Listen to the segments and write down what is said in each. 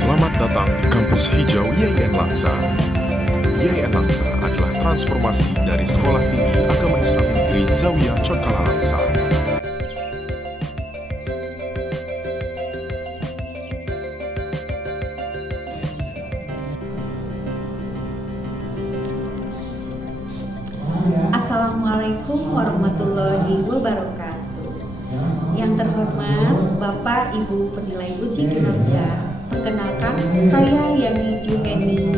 Selamat datang di kampus hijau YIN Langsa. YIN Langsa adalah transformasi dari Sekolah Tinggi Agama Islam Negeri Zawiyah Cokala Langsa. Assalamualaikum warahmatullahi wabarakatuh. Yang terhormat Bapak Ibu penilai uji kinerja, perkenalkan saya Yani Juheni,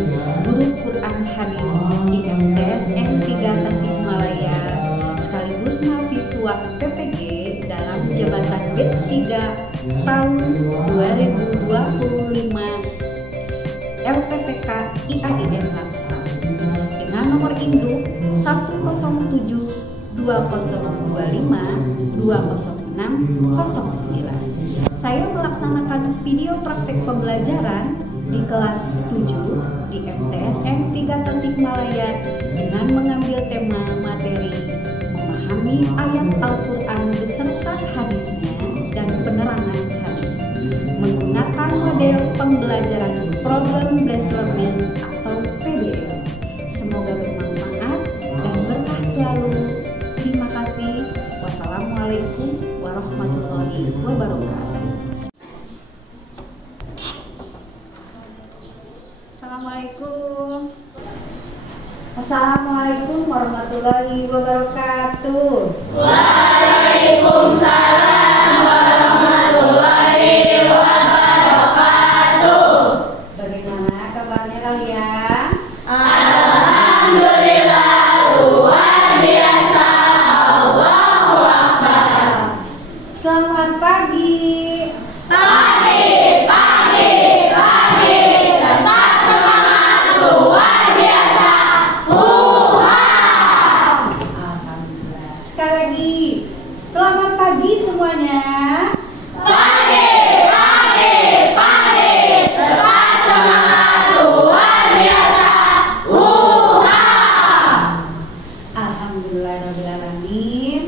guru Quran Hadis di MTSN 3 Tasikmalaya, sekaligus mahasiswa PPG dalam jabatan batch 3 tahun 2025 LPTK IAIN Langsa dengan nomor induk 107 2025 206 09. Saya melaksanakan video praktek pembelajaran di kelas 7 di MTSN 3 Tasikmalaya dengan mengambil tema materi memahami ayat Al-Quran beserta hadisnya dan penerangan hadis menggunakan model pembelajaran program Blast Learning atau PBL. Semoga bermanfaat dan berkah selalu. Terima kasih. Wassalamualaikum warahmatullahi wabarakatuh. Assalamualaikum. Assalamualaikum warahmatullahi wabarakatuh. Waalaikumsalam warahmatullahi wabarakatuh. Bagaimana kabarnya kalian? Alhamdulillah, luar biasa. Allahu Akbar. Selamat pagi. Pagi, tetap semangat, luar biasa. Alhamdulillah. Sekali lagi, selamat pagi semuanya. Pagi, tetap semangat, luar biasa. Alhamdulillahirrahmanirrahim.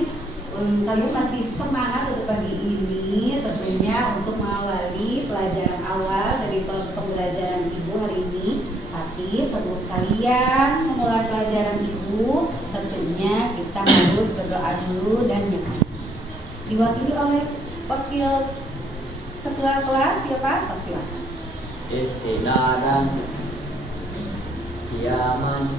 Kalian masih semangat untuk pagi ini, tentunya untuk mengawali pelajaran awal dari pembelajaran Ibu hari ini. Tapi sebelum kalian memulai pelajaran Ibu, tentunya kita harus berdoa dulu dan nyanyi. Diwakili oleh wakil ketua kelas, siapa? Silakan. Istilah dan kiaman,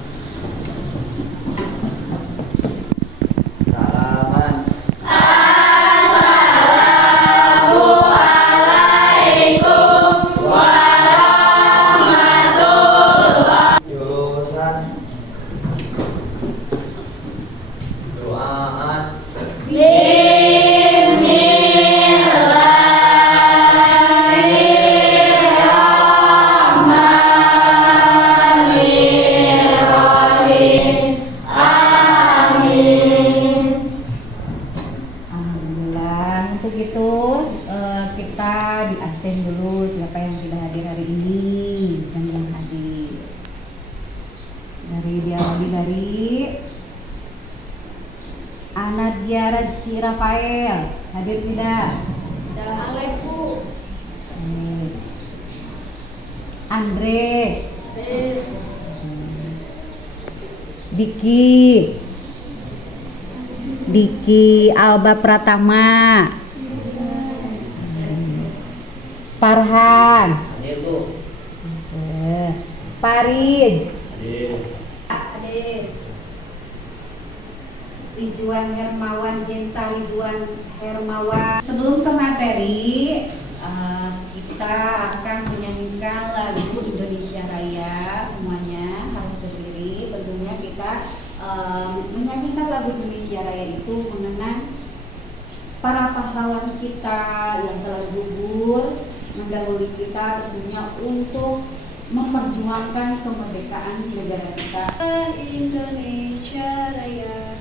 salaman. Assalamualaikum warahmatullahi. Jurusan doaan. Bismillahirrahmanirrahim. Amin. Alhamdulillah. Untuk itu kita di absen dulu siapa yang tidak hadir hari ini dan yang hadir. Diawali dari Anadia Rajki Rafael, hadir tidak? Assalamualaikum. Andre, Diki Alba Pratama, Farhan, Hadir, Bu. Paris, Hadir. Ridwan Hermawan, Jenta Ridwan Hermawan. Sebelum ke materi, kita akan menyanyikan lagu Indonesia Raya. Semuanya harus berdiri. Tentunya kita menyanyikan lagu Indonesia Raya itu mengenang para pahlawan kita yang telah gugur mendahului kita, tentunya untuk memperjuangkan kemerdekaan negara kita. Indonesia Raya.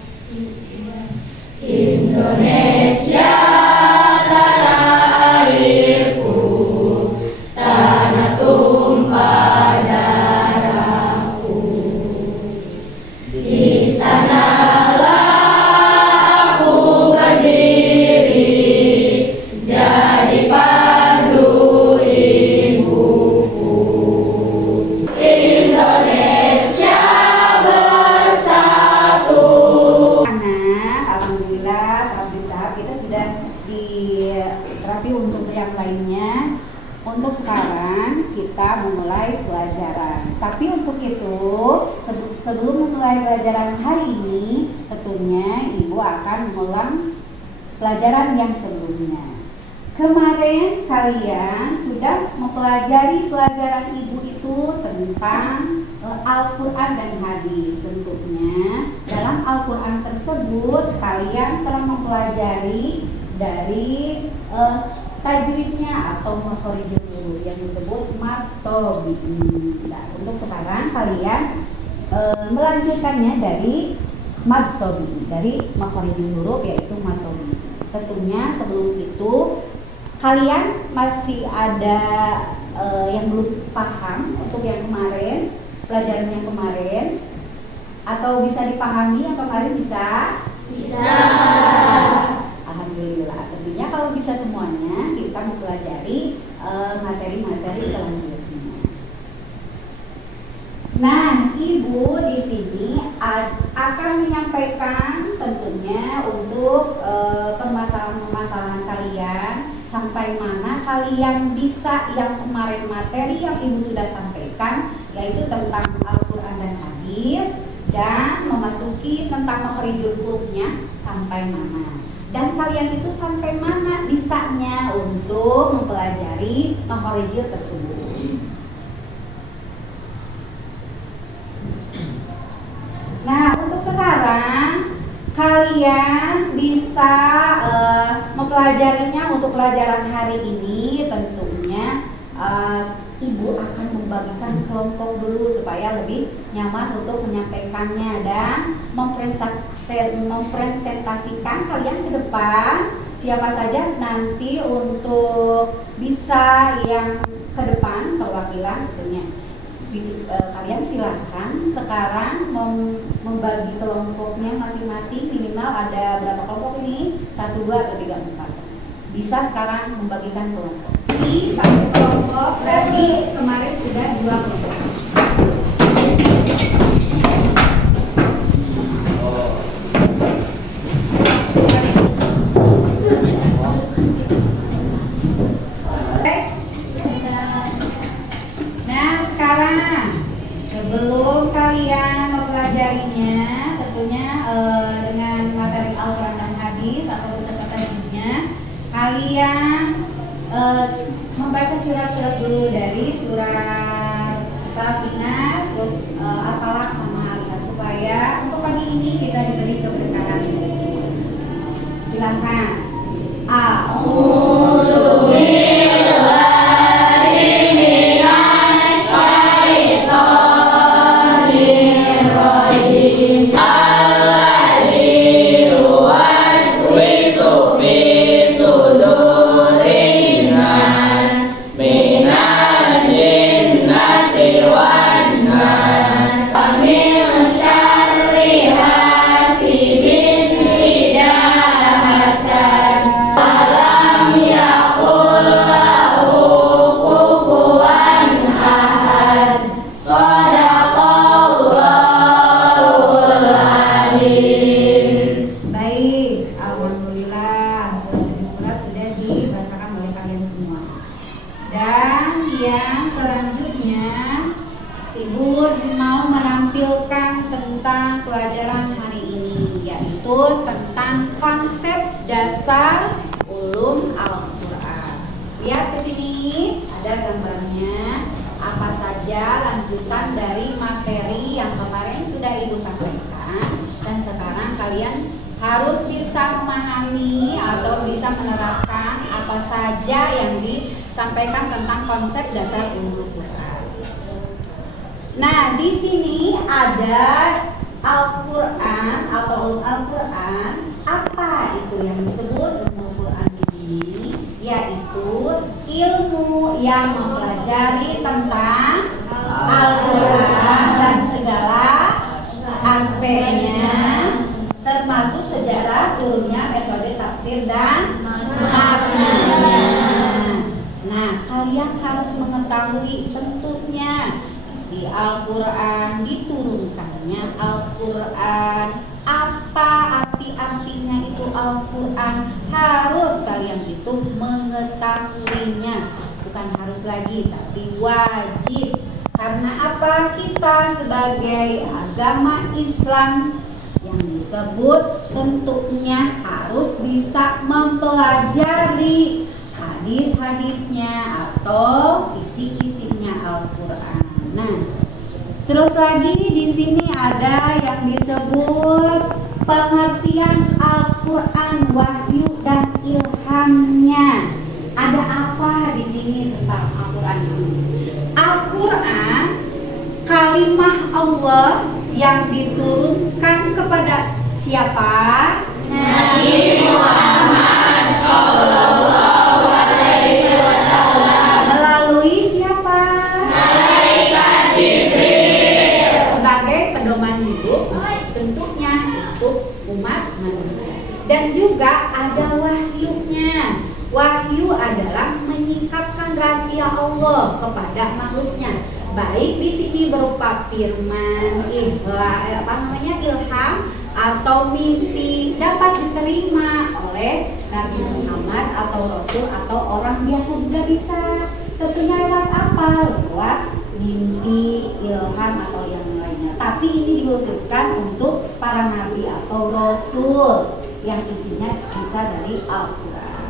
Indonesia tanah airku, tanah tumpah darahku. Di sanalah aku berdiri, jadi pandu ibuku. sekarang kita memulai pelajaran. Tapi untuk itu, sebelum memulai pelajaran hari ini, tentunya Ibu akan mengulang pelajaran yang sebelumnya. Kemarin kalian sudah mempelajari pelajaran Ibu itu tentang Al-Quran dan hadis. Tentunya dalam Al-Quran tersebut kalian telah mempelajari dari tajwidnya atau makhorijul huruf yang disebut matobi'i. Nah, untuk sekarang kalian melanjutkannya dari matobi'i, dari makhorijul huruf yaitu matobi'i. Tentunya sebelum itu kalian masih ada yang belum paham untuk yang kemarin, pelajaran yang kemarin, atau bisa dipahami yang kemarin bisa? Bisa. Alhamdulillah. Tentunya kalau bisa semuanya, kita mempelajari materi-materi selanjutnya. Nah, Ibu di sini akan menyampaikan tentunya untuk permasalahan-permasalahan kalian, sampai mana kalian bisa yang kemarin materi yang Ibu sudah sampaikan, yaitu tentang Al-Quran dan hadis, dan memasuki tentang makhorijul hurufnya sampai mana. Dan kalian itu sampai mana bisanya untuk mempelajari makhorijul tersebut. Nah, untuk sekarang kalian bisa mempelajarinya untuk pelajaran hari ini. Tentunya Ibu akan membagikan kelompok dulu supaya lebih nyaman untuk menyampaikannya dan mempresentasikan kalian ke depan siapa saja nanti untuk bisa yang ke depan perwakilan tentunya. Kalian silahkan sekarang membagi kelompoknya masing-masing, minimal ada berapa kelompok ini? 1, 2, atau 3, 4. Bisa sekarang membagikan kelompok. Ini 1 kelompok, berarti kemarin sudah 2 kelompok. Sebelum kalian mempelajarinya, tentunya dengan materi Al-Quran dan hadis atau beserta tajwidnya, kalian membaca surat-surat dulu dari surat Al-Inas, terus Al-Falaq sama Al-Inas, supaya untuk pagi ini kita diberi keberkahan dari semua. Silakan. A'udzu billahi minasy syaithanir rajim. Alladzi yuwaswisu fi sudurin nas minal jinnati wan nas min syarri hasidin idza hasad. Alam yakul lahu kufuwan ahad. Shadaqallahul alim. Baik, alhamdulillah surat sudah dibacakan oleh kalian semua. Dan yang selanjutnya, Ibu mau menampilkan tentang pelajaran hari ini, yaitu tentang konsep dasar ulum Al-Quran. Lihat ke sini, ada gambarnya. Apa saja lanjutan dari materi yang kemarin sudah Ibu sampaikan, dan sekarang kalian harus bisa memahami atau bisa menerapkan apa saja yang disampaikan tentang konsep dasar ulumul Quran. Nah, di sini ada Al-Quran atau Al-Quran. Apa itu yang disebut ulumul Quran di sini? Yaitu ilmu yang mempelajari tentang Al-Quran dan segala aspeknya, termasuk sejarah turunnya, metode tafsir dan maknanya. Nah, kalian harus mengetahui tentunya isi Al-Quran, diturunkannya Al-Quran, apa arti-artinya itu Al-Quran, harus kalian itu mengetahuinya. bukan harus lagi, tapi wajib. Karena apa? Kita sebagai agama Islam yang disebut tentunya harus bisa mempelajari hadis-hadisnya atau isi-isinya Al-Quran. Nah, terus lagi di sini ada yang disebut pengertian Al-Quran, wahyu dan ilhamnya. Ada apa di sini tentang Al-Quran di sini? Al-Quran kalimah Allah yang diturunkan kepada siapa? Nabi Muhammad sallallahu alaihi wasallam Melalui siapa? malaikat Jibril Sebagai pedoman hidup tentunya untuk umat manusia. Dan juga ada wahyunya. Wahyu adalah menyingkapkan rahasia Allah kepada makhluknya. Baik di sini berupa firman, ilham atau mimpi dapat diterima oleh Nabi Muhammad atau Rasul atau orang biasa juga bisa. Tentunya lewat apa? Lewat mimpi, ilham atau yang lainnya. Tapi ini dikhususkan untuk para nabi atau rasul yang isinya bisa dari Al-Quran.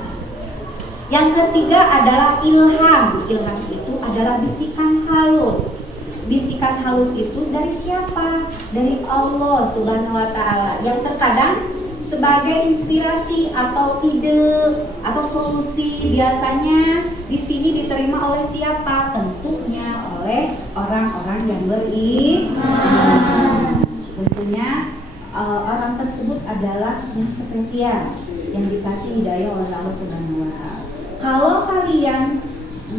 Yang ketiga adalah ilham. Ilham itu adalah bisikan halus. Bisikan halus itu dari siapa? Dari Allah Subhanahu wa Ta'ala, yang terkadang sebagai inspirasi atau ide atau solusi. Biasanya di sini diterima oleh siapa? Tentunya oleh orang-orang yang beriman. Tentunya orang tersebut adalah yang spesial, yang dikasih hidayah oleh Allah Subhanahu wa Ta'ala. Kalau kalian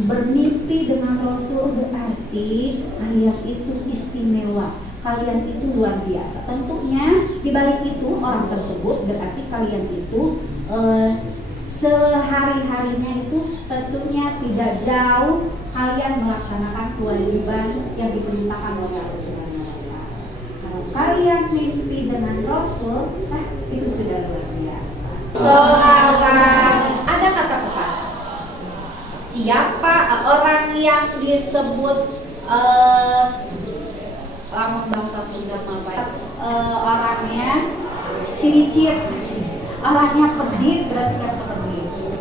bermimpi dengan Rasul, berarti kalian itu istimewa, kalian itu luar biasa. Tentunya di balik itu orang tersebut berarti kalian itu sehari-harinya itu tentunya tidak jauh kalian melaksanakan kewajiban yang diperintahkan oleh Allah Subhanahu wa Ta'ala. Kalau kalian mimpi dengan Rasul, itu sudah luar biasa. Sholawat. Ada kata-kata. Siapa orang yang disebut lama bangsa Sunda orangnya ciri-ciri orangnya pedit, berarti kan seperti itu.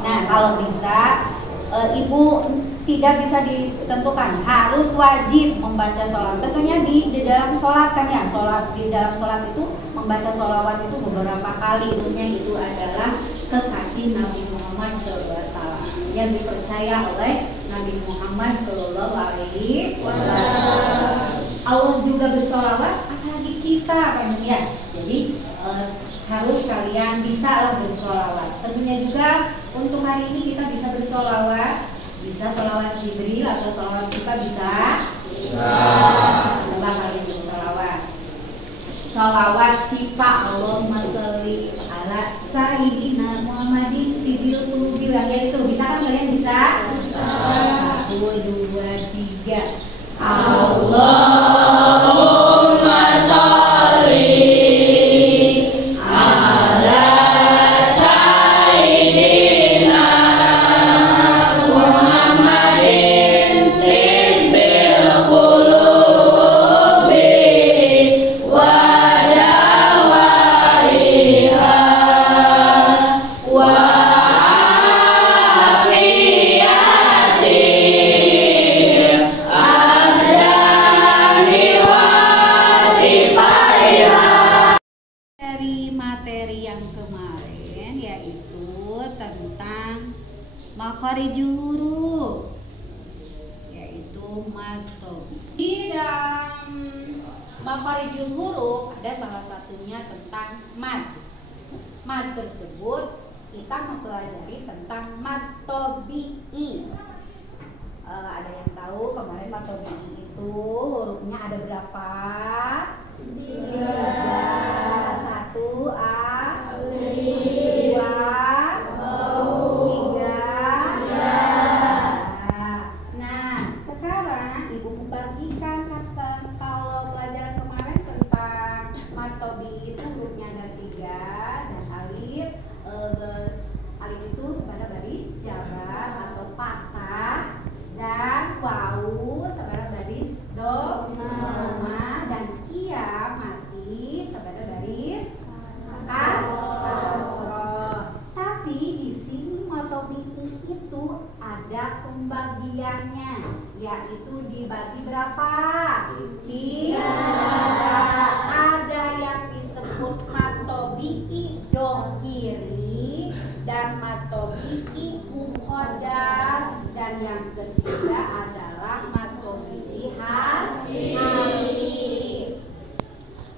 Nah, kalau bisa ibu tidak bisa ditentukan, harus wajib membaca sholawat. Tentunya di dalam sholat kan ya, di dalam sholat itu membaca sholawat itu beberapa kali. Tentunya itu adalah kekasih Nabi Muhammad SAW yang dipercaya oleh Nabi Muhammad SAW. Allah juga bersolawat, apalagi kita kan ya. Jadi harus kalian bisa lah bersolawat. Tentunya juga untuk hari ini kita bisa bersolawat. Bisa sholawat Jibril atau sholawat kita bisa? Coba kalian bersolawat. Sholawat sipa Allahumma sholli ala sayyidina Muhammadin tibil qulubi wa itu bisa kan kalian bisa? 1, 2, 3. Allahumma sholli ala sayyidina Muhammadin tibil qulubi wa dawaiha wa afiyati abdani wa sifaiha. Dari materi yang kemarin yaitu tentang makharijul huruf, yaitu mato. Di dalam makharijul huruf ada salah satunya tentang mad. Mad tersebut kita mempelajari tentang mad tabi'i. Ada yang tahu kemarin mad tabi'i itu hurufnya ada berapa? 3. 1 A 2 3. Nah, sekarang ibu membagikan kalau pelajaran kemarin tentang mad tabi'i itu hurufnya ada 3 dan alif. Alif itu pada baris jabar atau patah. baris doma dan ia mati sebagai baris kasroh. Tapi di sini matobi'i itu ada pembagiannya, yaitu dibagi berapa? 3. Ada yang disebut matobi'i dohiri dan matobi'i muqaddar, dan yang ketiga adalah matobi'i harfi.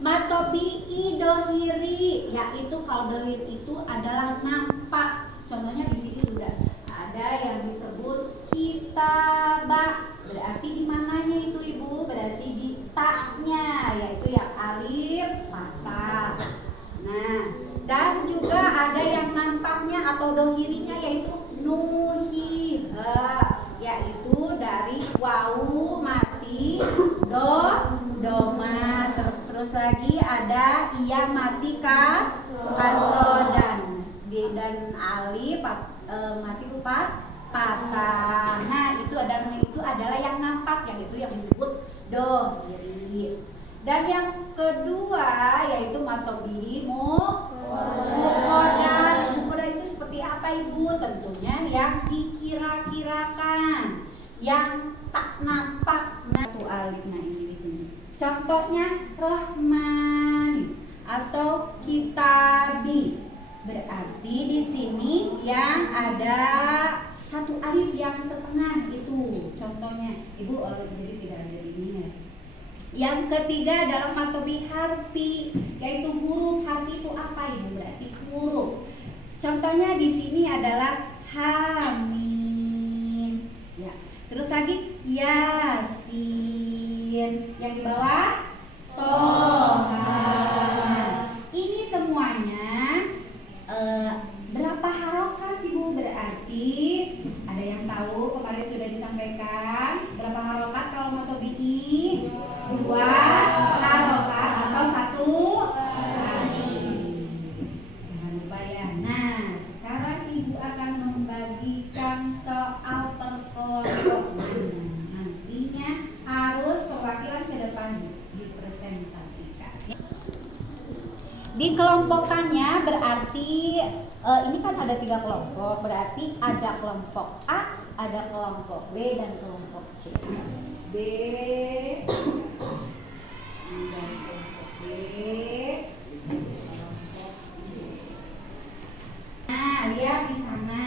Matobi'i dohiri, yaitu kalau dohir itu adalah nampak. Contohnya di sini sudah ada yang disebut kitabah. Berarti di mananya itu Ibu? Berarti di taknya, yaitu yang alif fathah. Nah, dan juga ada yang nampaknya atau dohirinya yaitu nuhiha, yaitu dari wawu mati doma. Terus lagi ada iya mati kasroh dan alif mati patah. Nah, itu adalah yang nampak, yang itu yang disebut dohiri. Dan yang kedua yaitu matobi'i muqaddar. Muqaddar itu seperti apa Ibu? Tentunya yang dikira-kirakan, yang tak nampak. Nah, itu alifnya ini di sini. Contohnya Rahman atau Kitabi. Berarti di sini yang ada satu alif yang setengah itu. Contohnya Ibu jadi tidak ada ini ya. Yang ketiga adalah matobi'i harfi, yaitu huruf. Harfi itu apa Ibu? Berarti huruf. Contohnya di sini adalah Hamim. Ya. Terus lagi Yasin. Yang di bawah Toha. Ini semuanya berapa harokat Ibu? Berarti ada yang tahu? Kemarin sudah disampaikan berapa harokat kalau matobi'i? 2 harokat atau 1 alif. Jangan lupa ya. Nah, sekarang Ibu akan membagikan soal terkelompok. Nantinya harus perwakilan ke depan dipresentasikan. Dikelompokkannya berarti ini kan ada 3 kelompok, berarti ada kelompok A, ada kelompok B, dan kelompok C. B dan kelompok B, kelompok C. Nah, lihat di sana.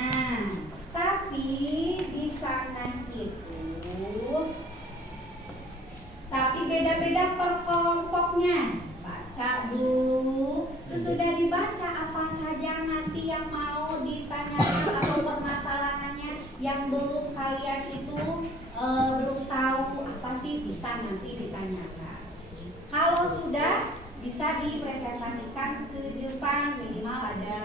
Tapi di sana itu, tapi beda-beda per kelompoknya. Baca dulu. Sesudah dibaca apa saja nanti yang mau ditanyakan atau permasalahannya yang belum kalian itu belum tahu apa sih, bisa nanti ditanyakan. Kalau sudah bisa dipresentasikan ke depan, minimal ada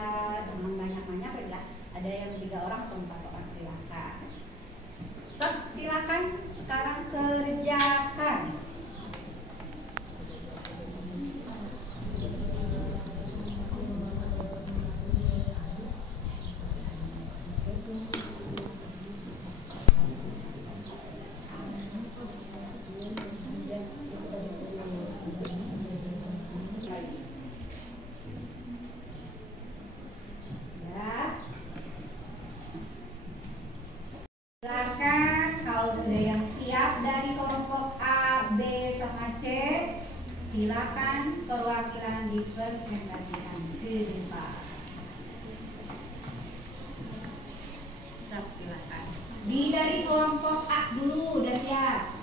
jangan banyak-banyak ya. Ada yang 3 orang atau 4 orang, silakan. Silakan sekarang kerjakan. Silakan kalau sudah yang siap dari kelompok A, B, sama C, silakan perwakilan dipresentasikan ke depan. Silakan. Dari kelompok A dulu udah siap.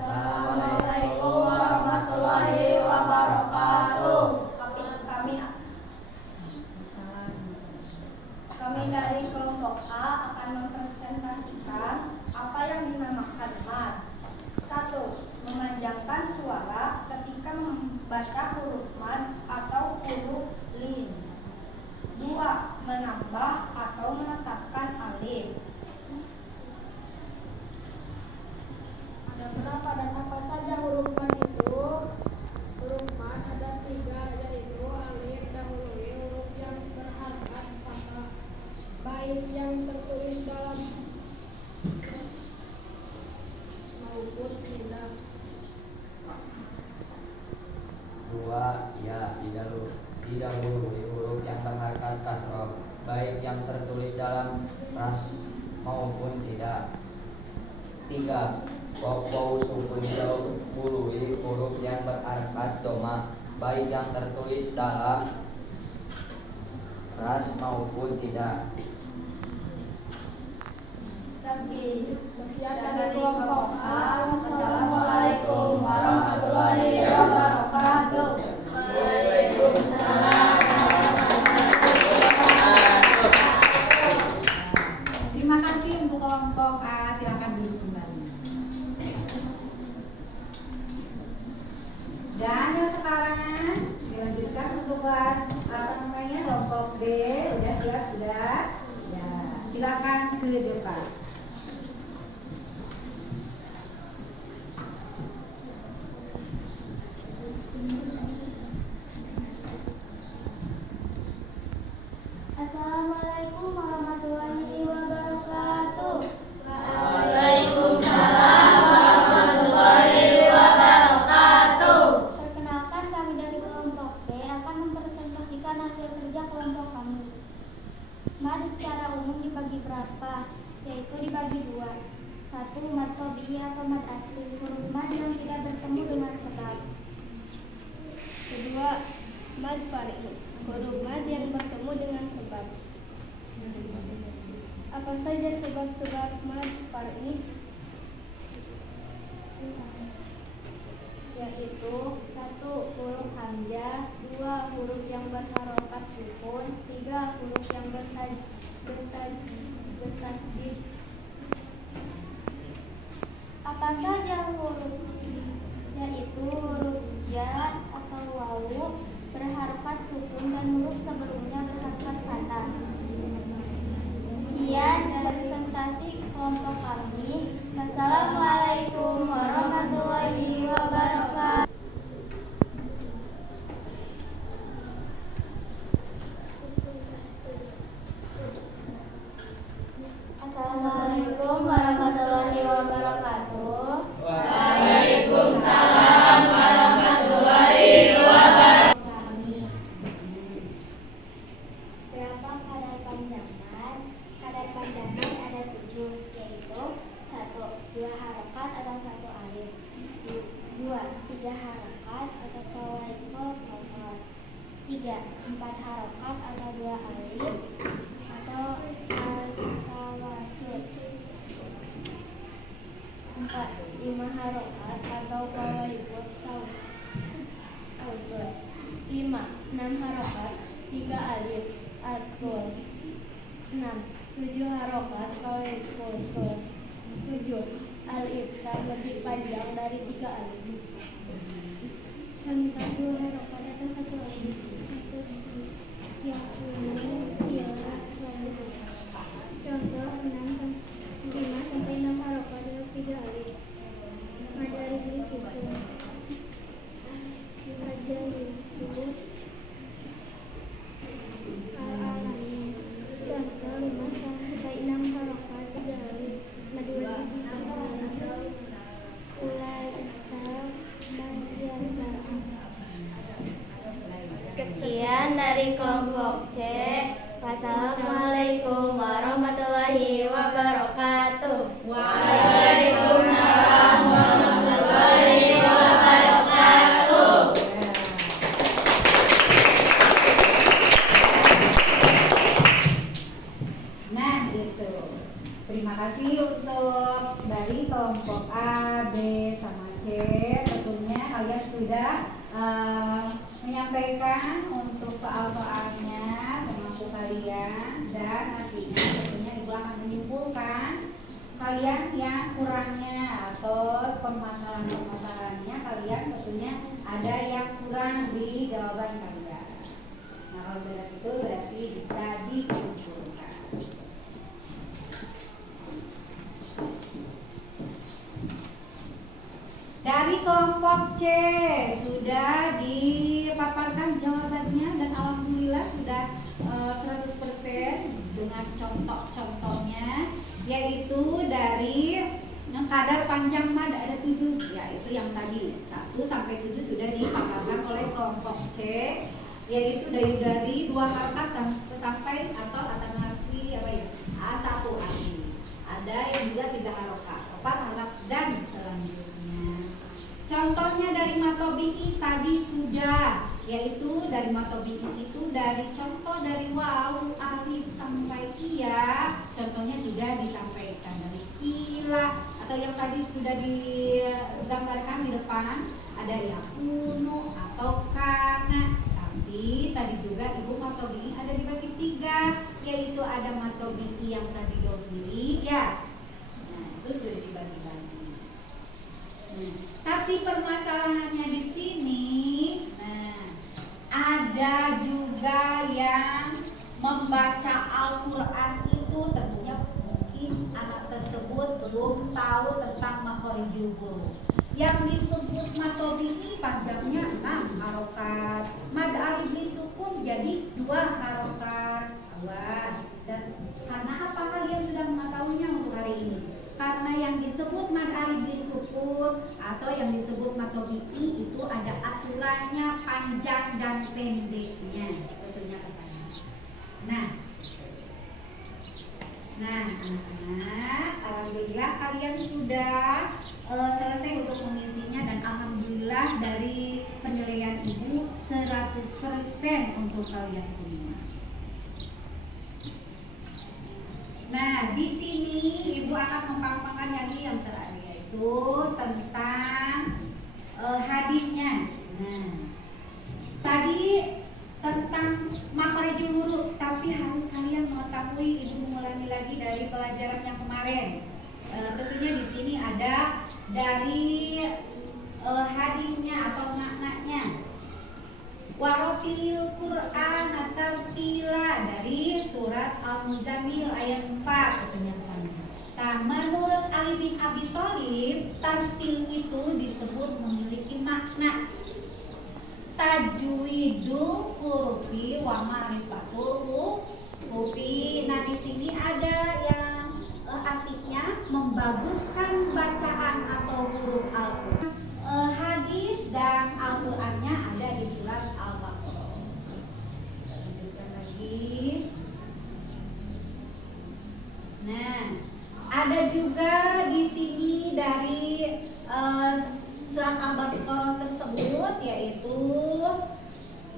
Assalamualaikum warahmatullahi wabarakatuh. Kami dari kelompok A akan mempresentasikan apa yang dinamakan baik yang tertulis dalam ras maupun tidak. 3. Waw sukun dahului huruf yang berharakat doma, baik yang tertulis dalam ras maupun tidak. Sekian dari kelompok A. Wassalamualaikum warahmatullahi wabarakatuh. Waalaikumsalam. Terima kasih untuk kelompok A. Silakan duduk kembali. Dan yang sekarang dilanjutkan untuk kelas kelompok B. Sudah siap sudah? Ya, silakan ke depan. Assalamualaikum warahmatullahi wabarakatuh. Waalaikumsalam warahmatullahi wabarakatuh. Perkenalkan, kami dari kelompok B akan mempresentasikan hasil kerja kelompok kami. Mad secara umum dibagi berapa? Yaitu dibagi 2. 1. Mad tabi'i atau mad asli, huruf mad yang tidak bertemu dengan sebab. 2. Mad far'i, huruf mad yang bertemu dengan sebab. Apa saja sebab-sebab mad far'i? Yaitu 1. Huruf hamzah, 2. Huruf yang berharokat sukun, 3. Huruf yang bertasdid. Apa saja huruf? Yaitu huruf ya atau wawu berharokat sukun dan huruf sebelumnya berharokat fathah. Sekian presentasi kelompok kami. Wassalamualaikum warahmatullahi wabarakatuh. Assalamualaikum warahmatullahi wabarakatuh. Waalaikumsalam warahmatullahi wabarakatuh. Berapa kadar panjangan? Kadar panjangan ada 7, yaitu 1. 2 harokat atau 1 alif, 2. 3 harokat atau tawaikul kosor, 3. 4 harokat atau 2 alif atau al-tawasus, 4. 5 harokat atau tawaikul sautul, 5. 6 harokat 3 alif atul, 6. 7 harokat tawaikul tul, 7. Al-ibtar lebih panjang dari 3 alif. Contoh 2 harokat atau 1 alif. Contoh 5 sampai 6 harokat atau 3 alif. Madari sukun. Majari huruf al-alamin. Contoh 5 sampai 6 harokat 3 alif. Madura Sekian dari kelompok C. Wassalamualaikum warahmatullahi wabarakatuh. Waalaikumsalam warahmatullahi wabarakatuh. Nah, gitu. Terima kasih untuk dari kelompok A, B, sama C. Tentunya kalian sudah menyampaikan untuk soal-soalnya semampu kalian, dan nantinya tentunya Ibu akan menyimpulkan kalian yang kurangnya atau permasalahan-permasalahannya kalian tentunya ada yang kurang di jawaban kalian. Nah, kalau sudah itu berarti bisa dikumpulkan. Dari kelompok C sudah dipaparkan jawabannya dan alhamdulillah sudah 100% dengan contoh-contohnya, yaitu dari yang kadar panjang mad ada 7, yaitu yang tadi 1 sampai 7 sudah dipaparkan oleh kelompok C, yaitu dari 2 harokat sampai sampai atau mengerti apa ya? Satu alif. Ada yang juga 3 harokat, 4 harokat dan selanjutnya. Contohnya dari matobi'i tadi sudah, yaitu dari matobi'i itu dari contoh dari wawu, alif sampai iya. Contohnya sudah disampaikan dari kila atau yang tadi sudah digambarkan di depan, ada yakunu atau kana. Tapi tadi juga ibu matobi'i ada dibagi 3, yaitu ada matobi'i yang tadi domiri ya. Nah, itu sudah dibagi-bagi. Nah, tapi permasalahannya di sini, nah, ada juga yang membaca Al-Quran itu tentunya mungkin anak tersebut belum tahu tentang makhorijul huruf. Yang disebut matobi'i panjangnya 6 harokat, mad alif disukun jadi 2 harokat. Awas. Dan karena apa kalian sudah mengetahuinya untuk hari ini? Karena yang disebut mad alif disukun atau yang disebut matobi'i itu ada aturannya panjang dan pendeknya. Betulnya ke sana. Nah, anak-anak, alhamdulillah kalian sudah selesai untuk mengisinya dan alhamdulillah dari penilaian ibu 100% untuk kalian semua. Nah, di sini ibu akan memaparkan yang terakhir, yaitu tentang hadisnya. Nah, tadi tentang makhorijul huruf, tapi harus kalian mengetahui, ibu mengulangi lagi dari pelajaran yang kemarin. Tentunya di sini ada dari hadisnya atau maknanya. Warotilil Qur'an tartila dari surat Al-Muzammil ayat 4 katanya sana. Menurut Ali bin Abi Thalib, tartil itu disebut memiliki makna tajwidul hurufi wa ma'rifatul hurufi. Nah, di sini ada yang artinya membaguskan bacaan atau huruf Al-Quran. Hadis dan Al-Qurannya ada di surat Al-Baqarah. Lanjutkan lagi. Nah, ada juga di sini dari surat Al-Baqarah tersebut, yaitu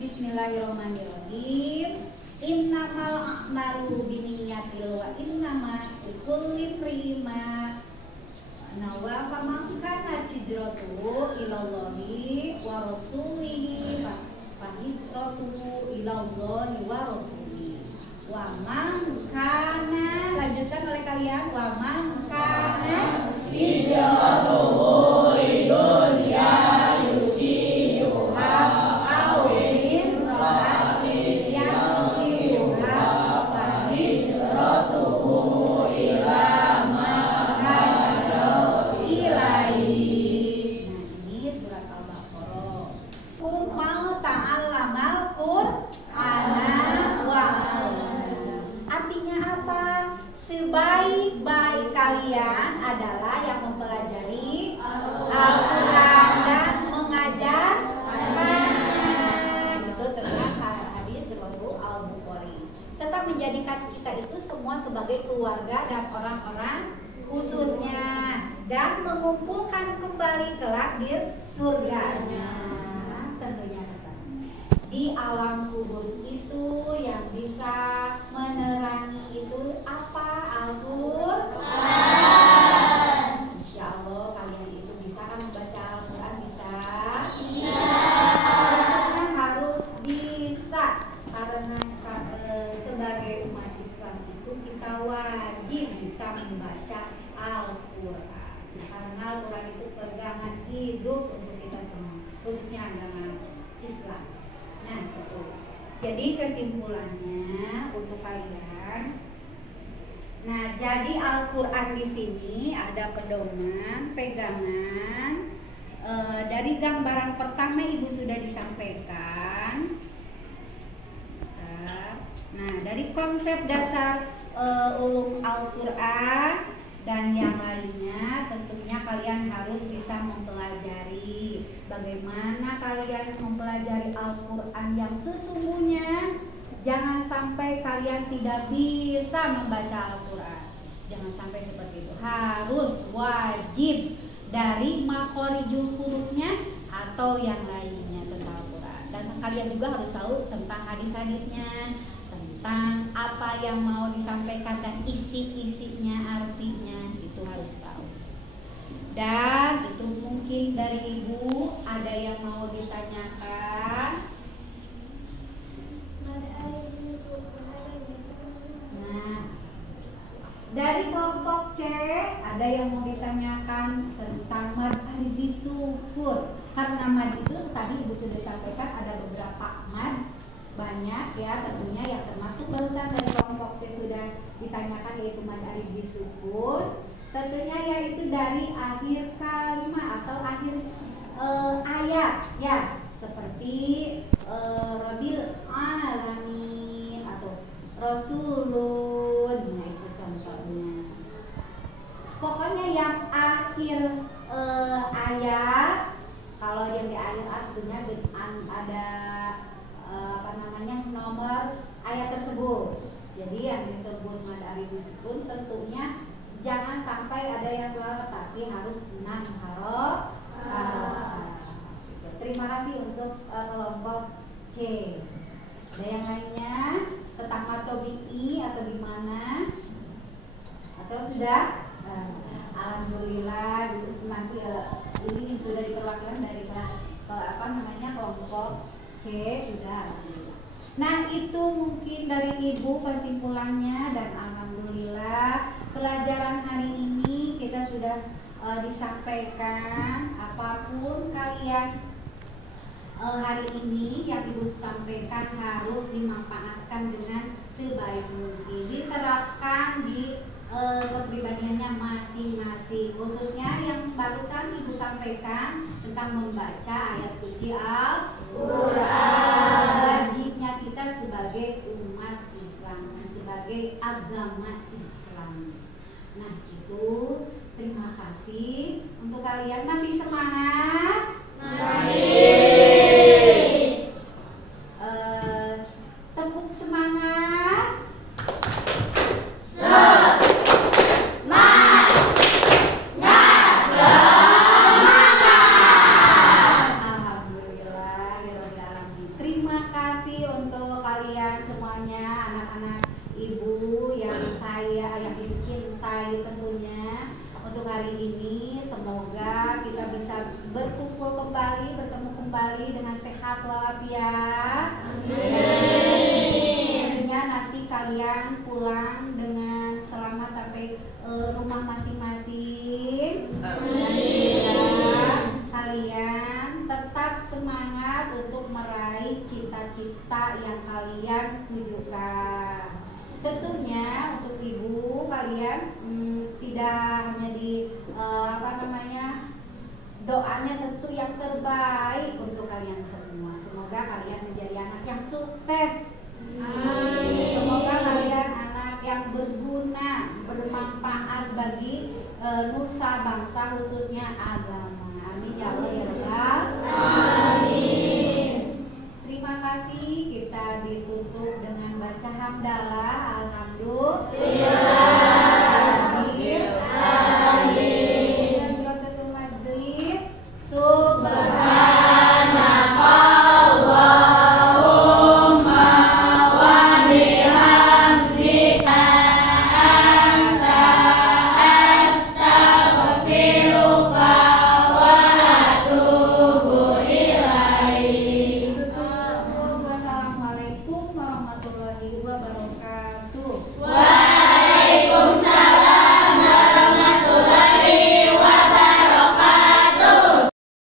Bismillahirrahmanirrahim. Innamal a'malu binniyatil wa innama likulli imri'in ma nawa, faman kana hijratuhu ilallahi wa rasulihi fa hijratuhu ilallahi wa rasulihi. Wa man kana, lanjutkan oleh kalian, wa man kana hijratuhu lidunya yusibuha au imra'atin yankihuha fa hijratuhu ila ma hajara ilaihi. Nah, ini surat Al-Baqarah. Mau ta'allamal Qur'ana wa artinya apa? Sebaik-baik kalian adalah yang mempelajari Al-Quran dan mengajarkannya. Itu tentang hadis riwayat Al-Bukhari. Serta menjadikan kita itu semua sebagai keluarga dan orang-orang khususnya, dan mengumpulkan kembali kelak di surganya. Tentunya di alam kubur itu yang bisa menerangi itu apa? Al-Quran. Insya Allah kalian itu bisa kan membaca Al-Quran? Bisa? Iya. Tentunya harus bisa, karena sebagai umat Islam itu kita wajib bisa membaca Al-Quran, karena Al-Quran itu pegangan hidup untuk kita semua, khususnya agama Islam. Nah, betul. Jadi kesimpulannya untuk kalian, nah, jadi Al-Quran di sini ada pedoman, pegangan. Dari gambaran pertama ibu sudah disampaikan. Nah, dari konsep dasar ulum Al-Quran dan yang lainnya, tentunya kalian harus bisa mempelajari bagaimana kalian mempelajari Al-Quran yang sesungguhnya. Jangan sampai kalian tidak bisa membaca Al-Quran. Jangan sampai seperti itu. Harus wajib dari makhorijul hurufnya atau yang lainnya tentang Al-Quran. Dan kalian juga harus tahu tentang hadis-hadisnya, tentang apa yang mau disampaikan dan isi-isinya, artinya itu harus tahu. Dan itu mungkin dari Ibu ada yang mau ditanyakan. Nah, dari kelompok C ada yang mau ditanyakan tentang mad alif sukun. Karena mad itu tadi Ibu sudah sampaikan ada beberapa mad, banyak ya, tentunya yang termasuk barusan dari kelompok C sudah ditanyakan yaitu mad alif sukun. Tentunya yaitu dari akhir kalimat atau akhir ayat ya, seperti Rabbil alamin atau Rasulun. Nah, itu contohnya. Pokoknya yang akhir ayat, kalau yang di akhir artinya ada nomor ayat tersebut. Jadi yang disebut mad alif sukun tentunya jangan sampai ada yang keluar, tapi harus 6 huruf. Terima kasih untuk kelompok C. Ada yang lainnya tentang matobi'i atau di mana? Atau sudah? Alhamdulillah nanti ini sudah diperwakilan dari kelas kelompok C sudah. Alhamdulillah. Nah, itu mungkin dari Ibu kesimpulannya, dan alhamdulillah pelajaran hari ini kita sudah disampaikan. Apapun kalian hari ini yang Ibu sampaikan harus dimanfaatkan dengan sebaik mungkin, diterapkan di kepribadiannya masing-masing. Khususnya yang barusan Ibu sampaikan tentang membaca ayat suci Al-Quran. Wajibnya kita sebagai umat Islam, sebagai agama Islam. Nah, itu terima kasih untuk kalian. Masih semangat? Masih. Tepuk semangat. Dengan sehat walafiat. Tentunya nanti kalian pulang dengan selamat sampai rumah masing-masing. Kalian tetap semangat untuk meraih cita-cita yang kalian tujukan. Tentunya untuk Ibu kalian tidak hanya di doanya tentu yang terbaik untuk kalian semua. Semoga kalian menjadi anak yang sukses. Amin. Semoga kalian anak yang berguna, bermanfaat bagi nusa bangsa, khususnya agama. Amin ya Allah ya Rabbal alamin. Terima kasih. Kita ditutup dengan baca hamdalah. Alhamdulillah. Subhanakallahumma wa bihamdika anta astaghfiruka wa atubu ilaik. Wassalamualaikum warahmatullahi wabarakatuh.